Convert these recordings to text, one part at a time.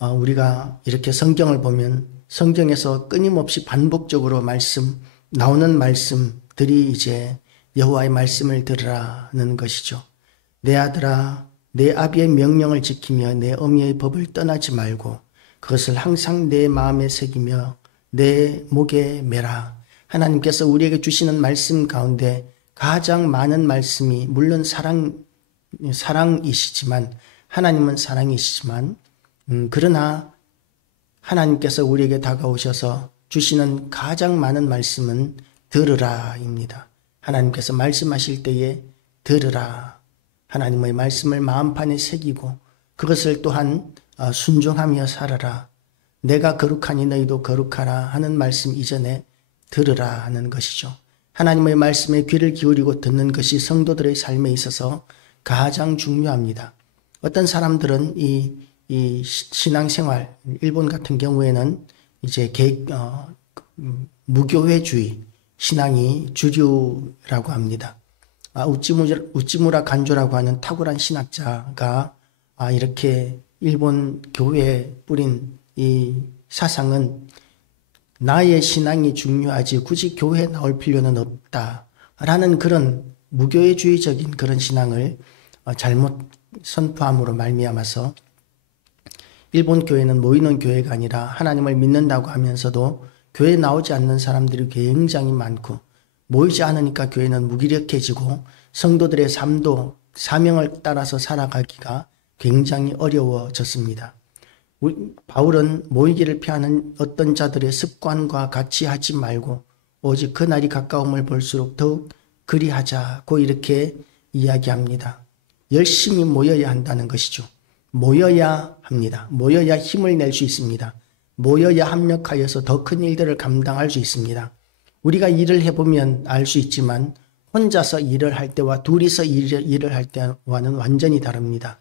우리가 이렇게 성경을 보면 성경에서 끊임없이 반복적으로 나오는 말씀들이 이제 여호와의 말씀을 들으라는 것이죠. 내 아들아, 내 아비의 명령을 지키며 내 어미의 법을 떠나지 말고 그것을 항상 내 마음에 새기며 내 목에 매라. 하나님께서 우리에게 주시는 말씀 가운데 가장 많은 말씀이 물론 사랑이시지만 하나님은 사랑이시지만 그러나 하나님께서 우리에게 다가오셔서 주시는 가장 많은 말씀은 들으라입니다. 하나님께서 말씀하실 때에 들으라. 하나님의 말씀을 마음판에 새기고 그것을 또한 순종하며 살아라. 내가 거룩하니 너희도 거룩하라 하는 말씀 이전에 들으라 하는 것이죠. 하나님의 말씀에 귀를 기울이고 듣는 것이 성도들의 삶에 있어서 가장 중요합니다. 어떤 사람들은 이 신앙생활, 일본 같은 경우에는 이제 무교회주의 신앙이 주류라고 합니다. 우찌무라 간조라고 하는 탁월한 신학자가 이렇게 일본 교회에 뿌린 이 사상은 나의 신앙이 중요하지 굳이 교회에 나올 필요는 없다라는 그런 무교회주의적인 그런 신앙을 잘못 선포함으로 말미암아서 일본 교회는 모이는 교회가 아니라 하나님을 믿는다고 하면서도 교회에 나오지 않는 사람들이 굉장히 많고 모이지 않으니까 교회는 무기력해지고 성도들의 삶도 사명을 따라서 살아가기가 굉장히 어려워졌습니다. 바울은 모이기를 피하는 어떤 자들의 습관과 같이 하지 말고 오직 그날이 가까움을 볼수록 더욱 그리하자고 이렇게 이야기합니다. 열심히 모여야 한다는 것이죠. 모여야 합니다. 모여야 힘을 낼 수 있습니다. 모여야 합력하여서 더 큰 일들을 감당할 수 있습니다. 우리가 일을 해보면 알 수 있지만 혼자서 일을 할 때와 둘이서 일을 할 때와는 완전히 다릅니다.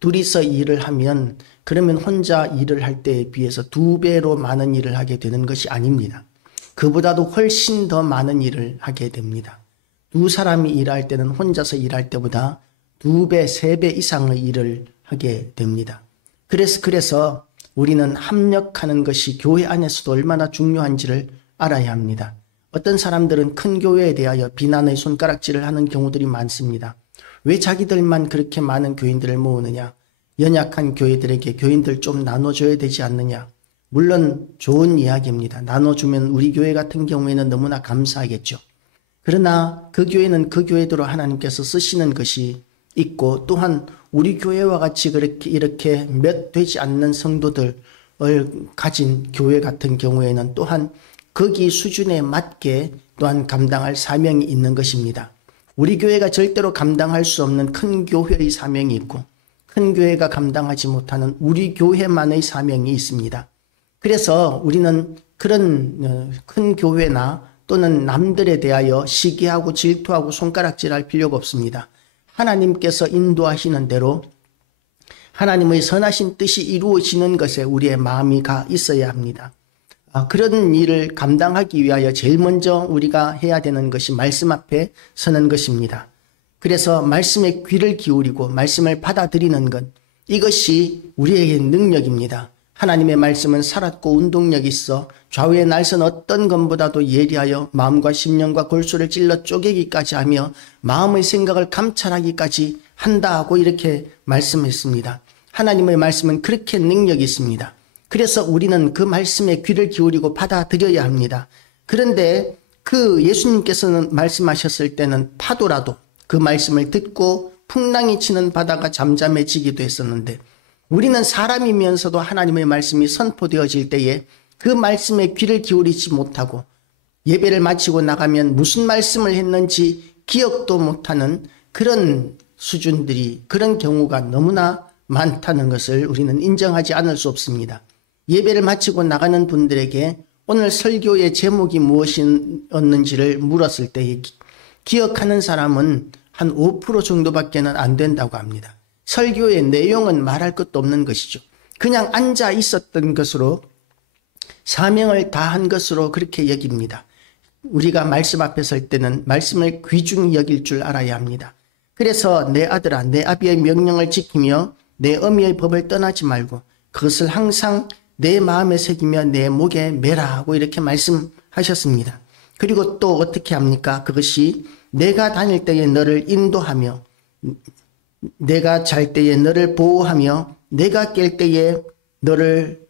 둘이서 일을 하면 그러면 혼자 일을 할 때에 비해서 2배로 많은 일을 하게 되는 것이 아닙니다. 그보다도 훨씬 더 많은 일을 하게 됩니다. 두 사람이 일할 때는 혼자서 일할 때보다 2배, 3배 이상의 일을 하게 됩니다. 그래서 우리는 합력하는 것이 교회 안에서도 얼마나 중요한지를 알아야 합니다. 어떤 사람들은 큰 교회에 대하여 비난의 손가락질을 하는 경우들이 많습니다. 왜 자기들만 그렇게 많은 교인들을 모으느냐? 연약한 교회들에게 교인들 좀 나눠줘야 되지 않느냐? 물론 좋은 이야기입니다. 나눠주면 우리 교회 같은 경우에는 너무나 감사하겠죠. 그러나 그 교회는 그 교회대로 하나님께서 쓰시는 것이 있고 또한 우리 교회와 같이 이렇게 몇 되지 않는 성도들을 가진 교회 같은 경우에는 또한 거기 수준에 맞게 또한 감당할 사명이 있는 것입니다. 우리 교회가 절대로 감당할 수 없는 큰 교회의 사명이 있고 큰 교회가 감당하지 못하는 우리 교회만의 사명이 있습니다. 그래서 우리는 그런 큰 교회나 또는 남들에 대하여 시기하고 질투하고 손가락질할 필요가 없습니다. 하나님께서 인도하시는 대로 하나님의 선하신 뜻이 이루어지는 것에 우리의 마음이 가 있어야 합니다. 그런 일을 감당하기 위하여 제일 먼저 우리가 해야 되는 것이 말씀 앞에 서는 것입니다. 그래서 말씀에 귀를 기울이고 말씀을 받아들이는 것, 이것이 우리에게 능력입니다. 하나님의 말씀은 살았고 운동력이 있어 좌우의 날선 어떤 것보다도 예리하여 마음과 심령과 골수를 찔러 쪼개기까지 하며 마음의 생각을 감찰하기까지 한다고 이렇게 말씀했습니다. 하나님의 말씀은 그렇게 능력이 있습니다. 그래서 우리는 그 말씀에 귀를 기울이고 받아들여야 합니다. 그런데 그 예수님께서는 말씀하셨을 때는 파도라도 그 말씀을 듣고 풍랑이 치는 바다가 잠잠해지기도 했었는데 우리는 사람이면서도 하나님의 말씀이 선포되어질 때에 그 말씀에 귀를 기울이지 못하고 예배를 마치고 나가면 무슨 말씀을 했는지 기억도 못하는 그런 수준들이 그런 경우가 너무나 많다는 것을 우리는 인정하지 않을 수 없습니다. 예배를 마치고 나가는 분들에게 오늘 설교의 제목이 무엇이었는지를 물었을 때 기억하는 사람은 한 5% 정도밖에는 안 된다고 합니다. 설교의 내용은 말할 것도 없는 것이죠. 그냥 앉아 있었던 것으로 사명을 다한 것으로 그렇게 여깁니다. 우리가 말씀 앞에 설 때는 말씀을 귀중히 여길 줄 알아야 합니다. 그래서 내 아들아 내 아비의 명령을 지키며 내 어미의 법을 떠나지 말고 그것을 항상 내 마음에 새기며 내 목에 매라 하고 이렇게 말씀하셨습니다. 그리고 또 어떻게 합니까? 그것이 내가 다닐 때에 너를 인도하며 내가 잘 때에 너를 보호하며 내가 깰 때에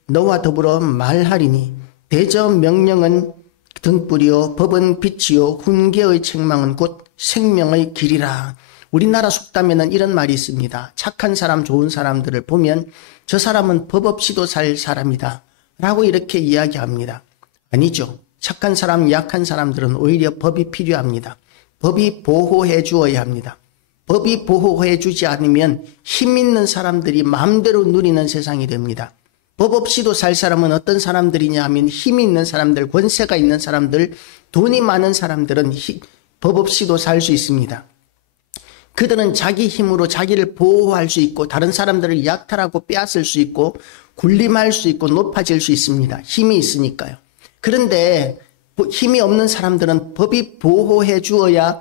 너와 더불어 말하리니 대저 명령은 등불이요 법은 빛이요 훈계의 책망은 곧 생명의 길이라. 우리나라 속담에는 이런 말이 있습니다. 착한 사람, 좋은 사람들을 보면 저 사람은 법 없이도 살 사람이다 라고 이렇게 이야기합니다. 아니죠. 착한 사람, 약한 사람들은 오히려 법이 필요합니다. 법이 보호해 주어야 합니다. 법이 보호해 주지 않으면 힘 있는 사람들이 마음대로 누리는 세상이 됩니다. 법 없이도 살 사람은 어떤 사람들이냐 하면 힘이 있는 사람들, 권세가 있는 사람들, 돈이 많은 사람들은 법 없이도 살 수 있습니다. 그들은 자기 힘으로 자기를 보호할 수 있고 다른 사람들을 약탈하고 빼앗을 수 있고 군림할 수 있고 높아질 수 있습니다. 힘이 있으니까요. 그런데 힘이 없는 사람들은 법이 보호해 주어야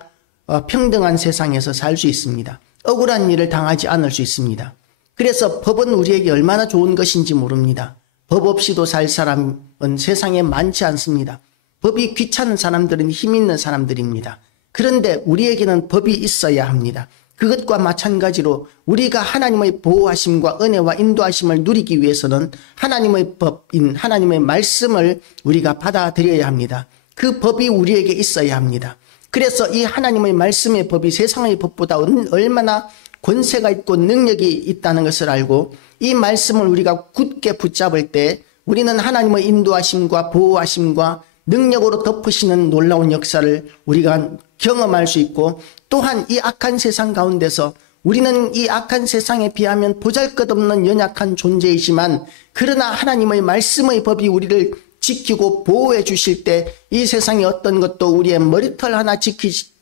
평등한 세상에서 살 수 있습니다. 억울한 일을 당하지 않을 수 있습니다. 그래서 법은 우리에게 얼마나 좋은 것인지 모릅니다. 법 없이도 살 사람은 세상에 많지 않습니다. 법이 귀찮은 사람들은 힘 있는 사람들입니다. 그런데 우리에게는 법이 있어야 합니다. 그것과 마찬가지로 우리가 하나님의 보호하심과 은혜와 인도하심을 누리기 위해서는 하나님의 법인 하나님의 말씀을 우리가 받아들여야 합니다. 그 법이 우리에게 있어야 합니다. 그래서 이 하나님의 말씀의 법이 세상의 법보다 얼마나 권세가 있고 능력이 있다는 것을 알고 이 말씀을 우리가 굳게 붙잡을 때 우리는 하나님의 인도하심과 보호하심과 능력으로 덮으시는 놀라운 역사를 우리가 경험할 수 있고 또한 이 악한 세상 가운데서 우리는 이 악한 세상에 비하면 보잘것없는 연약한 존재이지만 그러나 하나님의 말씀의 법이 우리를 지키고 보호해 주실 때 이 세상의 어떤 것도 우리의 머리털 하나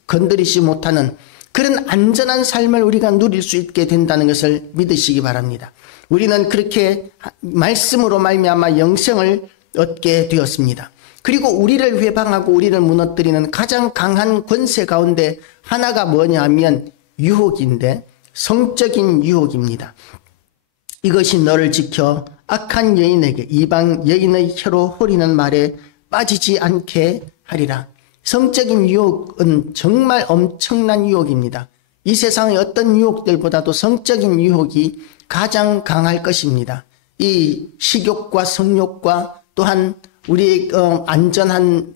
건드리지 못하는 그런 안전한 삶을 우리가 누릴 수 있게 된다는 것을 믿으시기 바랍니다. 우리는 그렇게 말씀으로 말미암아 영생을 얻게 되었습니다. 그리고 우리를 회방하고 우리를 무너뜨리는 가장 강한 권세 가운데 하나가 뭐냐 하면 유혹인데 성적인 유혹입니다. 이것이 너를 지켜 악한 여인에게 이방 여인의 혀로 호리는 말에 빠지지 않게 하리라. 성적인 유혹은 정말 엄청난 유혹입니다. 이 세상의 어떤 유혹들보다도 성적인 유혹이 가장 강할 것입니다. 이 식욕과 성욕과 또한 우리의 안전한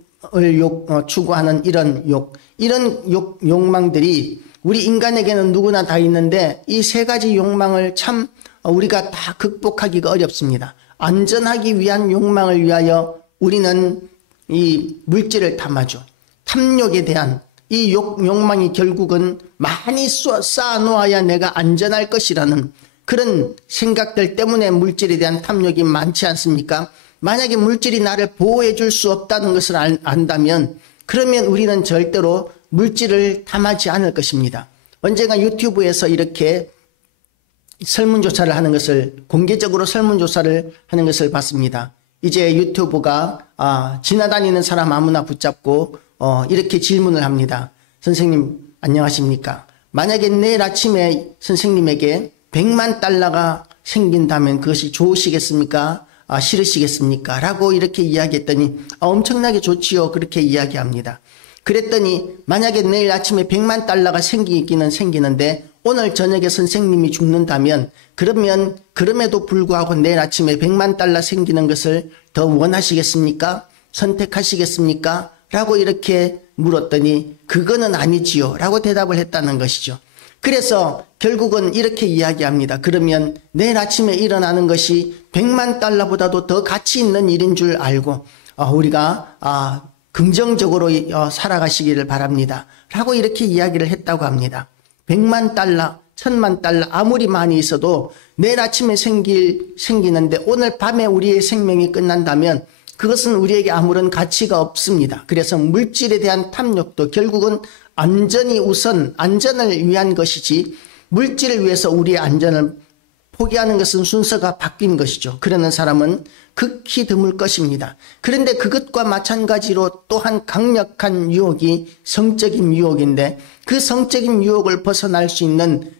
추구하는 이런 욕망들이 우리 인간에게는 누구나 다 있는데 이 세 가지 욕망을 참 우리가 다 극복하기가 어렵습니다. 안전하기 위한 욕망을 위하여 우리는 이 물질을 탐하죠. 탐욕에 대한 이 욕망이 결국은 많이 쌓아놓아야 내가 안전할 것이라는 그런 생각들 때문에 물질에 대한 탐욕이 많지 않습니까? 만약에 물질이 나를 보호해 줄 수 없다는 것을 안다면 그러면 우리는 절대로 물질을 탐하지 않을 것입니다. 언젠가 유튜브에서 이렇게 설문조사를 하는 것을 공개적으로 설문조사를 하는 것을 봤습니다. 이제 유튜브가 지나다니는 사람 아무나 붙잡고 이렇게 질문을 합니다. 선생님 안녕하십니까? 만약에 내일 아침에 선생님에게 100만 달러가 생긴다면 그것이 좋으시겠습니까? 싫으시겠습니까? 라고 이렇게 이야기했더니 엄청나게 좋지요. 그렇게 이야기합니다. 그랬더니 만약에 내일 아침에 100만 달러가 생기기는 생기는데 오늘 저녁에 선생님이 죽는다면 그러면 그럼에도 불구하고 내일 아침에 100만 달러 생기는 것을 더 원하시겠습니까? 선택하시겠습니까? 라고 이렇게 물었더니 그거는 아니지요. 라고 대답을 했다는 것이죠. 그래서 결국은 이렇게 이야기합니다. 그러면 내일 아침에 일어나는 것이 100만 달러보다도 더 가치 있는 일인 줄 알고 우리가 긍정적으로 살아가시기를 바랍니다. 라고 이렇게 이야기를 했다고 합니다. 100만 달러, 1000만 달러 아무리 많이 있어도 내일 아침에 생기는데 오늘 밤에 우리의 생명이 끝난다면 그것은 우리에게 아무런 가치가 없습니다. 그래서 물질에 대한 탐욕도 결국은 안전이 우선 안전을 위한 것이지 물질을 위해서 우리의 안전을 포기하는 것은 순서가 바뀐 것이죠. 그러는 사람은 극히 드물 것입니다. 그런데 그것과 마찬가지로 또한 강력한 유혹이 성적인 유혹인데 그 성적인 유혹을 벗어날 수 있는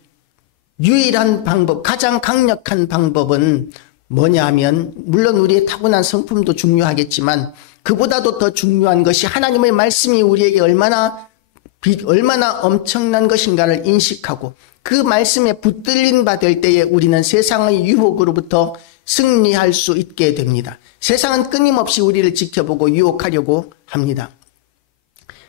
유일한 방법, 가장 강력한 방법은 뭐냐 하면 물론 우리의 타고난 성품도 중요하겠지만 그보다도 더 중요한 것이 하나님의 말씀이 우리에게 얼마나 엄청난 것인가를 인식하고 그 말씀에 붙들린 바 될 때에 우리는 세상의 유혹으로부터 승리할 수 있게 됩니다. 세상은 끊임없이 우리를 지켜보고 유혹하려고 합니다.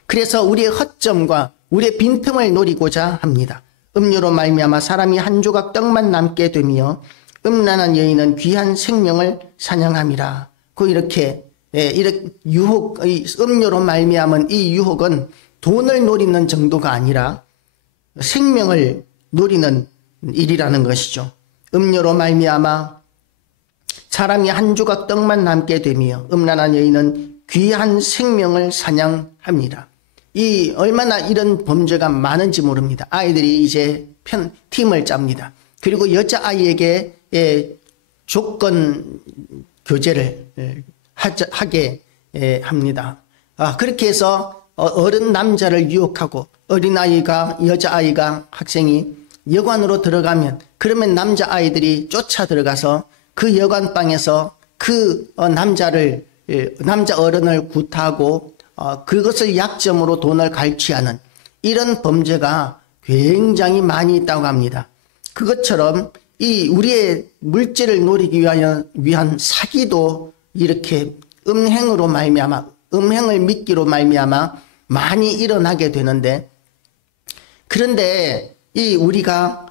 그래서 우리의 허점과 우리의 빈틈을 노리고자 합니다. 음료로 말미암아 사람이 한 조각 떡만 남게 되며 음란한 여인은 귀한 생명을 사냥함이라. 이렇게 음료로 말미암은 이 유혹은 돈을 노리는 정도가 아니라 생명을 노리는 일이라는 것이죠. 음료로 말미암아 사람이 한 조각 떡만 남게 되며 음란한 여인은 귀한 생명을 사냥합니다. 얼마나 이런 범죄가 많은지 모릅니다. 아이들이 이제 팀을 짭니다. 그리고 여자아이에게 조건 교제를 하게 합니다. 그렇게 해서 어른 남자를 유혹하고 어린아이가 여자아이가 학생이 여관으로 들어가면 그러면 남자아이들이 쫓아 들어가서 그 여관방에서 그 남자 어른을 구타하고 그것을 약점으로 돈을 갈취하는 이런 범죄가 굉장히 많이 있다고 합니다. 그것처럼 우리의 물질을 노리기 위한 사기도 이렇게 음행을 믿기로 말미암아 많이 일어나게 되는데, 그런데 우리가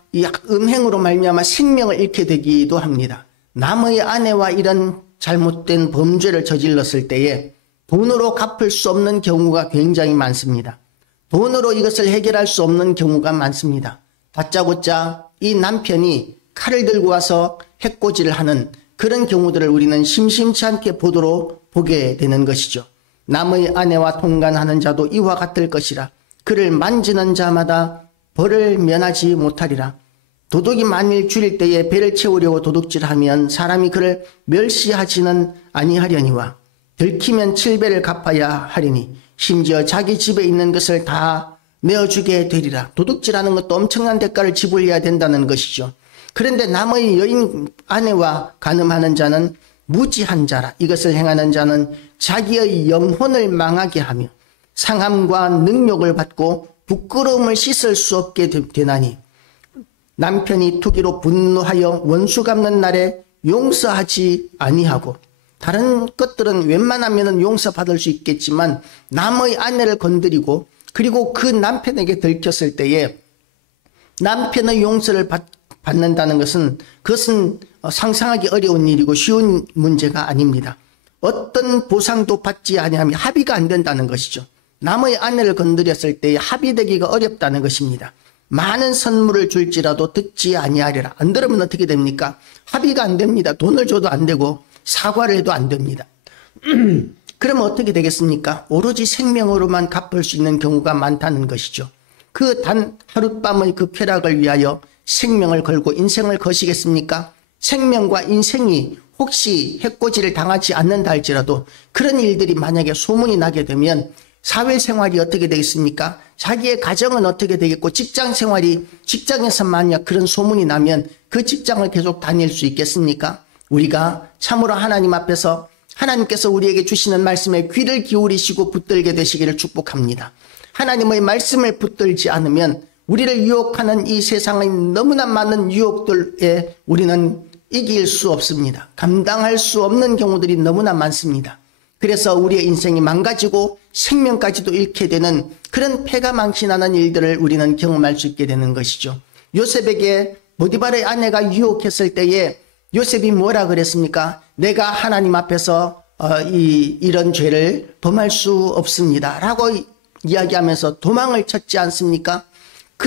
음행으로 말미암아 생명을 잃게 되기도 합니다. 남의 아내와 이런 잘못된 범죄를 저질렀을 때에 돈으로 갚을 수 없는 경우가 굉장히 많습니다. 돈으로 이것을 해결할 수 없는 경우가 많습니다. 다짜고짜 이 남편이 칼을 들고 와서 해코지를 하는 그런 경우들을 우리는 심심치 않게 보게 되는 것이죠. 남의 아내와 통간하는 자도 이와 같을 것이라. 그를 만지는 자마다 벌을 면하지 못하리라. 도둑이 만일 줄일 때에 배를 채우려고 도둑질하면 사람이 그를 멸시하지는 아니하려니와 들키면 7배를 갚아야 하리니 심지어 자기 집에 있는 것을 다 내어주게 되리라. 도둑질하는 것도 엄청난 대가를 지불해야 된다는 것이죠. 그런데 남의 여인 아내와 간음하는 자는 무지한 자라. 이것을 행하는 자는 자기의 영혼을 망하게 하며 상함과 능욕을 받고 부끄러움을 씻을 수 없게 되나니 남편이 투기로 분노하여 원수 갚는 날에 용서하지 아니하고, 다른 것들은 웬만하면 용서받을 수 있겠지만 남의 아내를 건드리고 그리고 그 남편에게 들켰을 때에 남편의 용서를 받는다는 것은 그것은 상상하기 어려운 일이고 쉬운 문제가 아닙니다. 어떤 보상도 받지 아니하면 합의가 안 된다는 것이죠. 남의 아내를 건드렸을 때에 합의되기가 어렵다는 것입니다. 많은 선물을 줄지라도 듣지 아니하리라. 안 들으면 어떻게 됩니까? 합의가 안 됩니다. 돈을 줘도 안 되고 사과를 해도 안 됩니다. 그러면 어떻게 되겠습니까? 오로지 생명으로만 갚을 수 있는 경우가 많다는 것이죠. 그 단 하룻밤의 그 쾌락을 위하여 생명을 걸고 인생을 거시겠습니까? 생명과 인생이 혹시 해코지를 당하지 않는다 할지라도 그런 일들이 만약에 소문이 나게 되면 사회생활이 어떻게 되겠습니까? 자기의 가정은 어떻게 되겠고 직장에서 만약 그런 소문이 나면 그 직장을 계속 다닐 수 있겠습니까? 우리가 참으로 하나님 앞에서 하나님께서 우리에게 주시는 말씀에 귀를 기울이시고 붙들게 되시기를 축복합니다. 하나님의 말씀을 붙들지 않으면 우리를 유혹하는 이 세상의 너무나 많은 유혹들에 우리는 이길 수 없습니다. 감당할 수 없는 경우들이 너무나 많습니다. 그래서 우리의 인생이 망가지고 생명까지도 잃게 되는 그런 패가 망신하는 일들을 우리는 경험할 수 있게 되는 것이죠. 요셉에게 보디발의 아내가 유혹했을 때에 요셉이 뭐라 그랬습니까? 내가 하나님 앞에서 이런 죄를 범할 수 없습니다 라고 이야기하면서 도망을 쳤지 않습니까?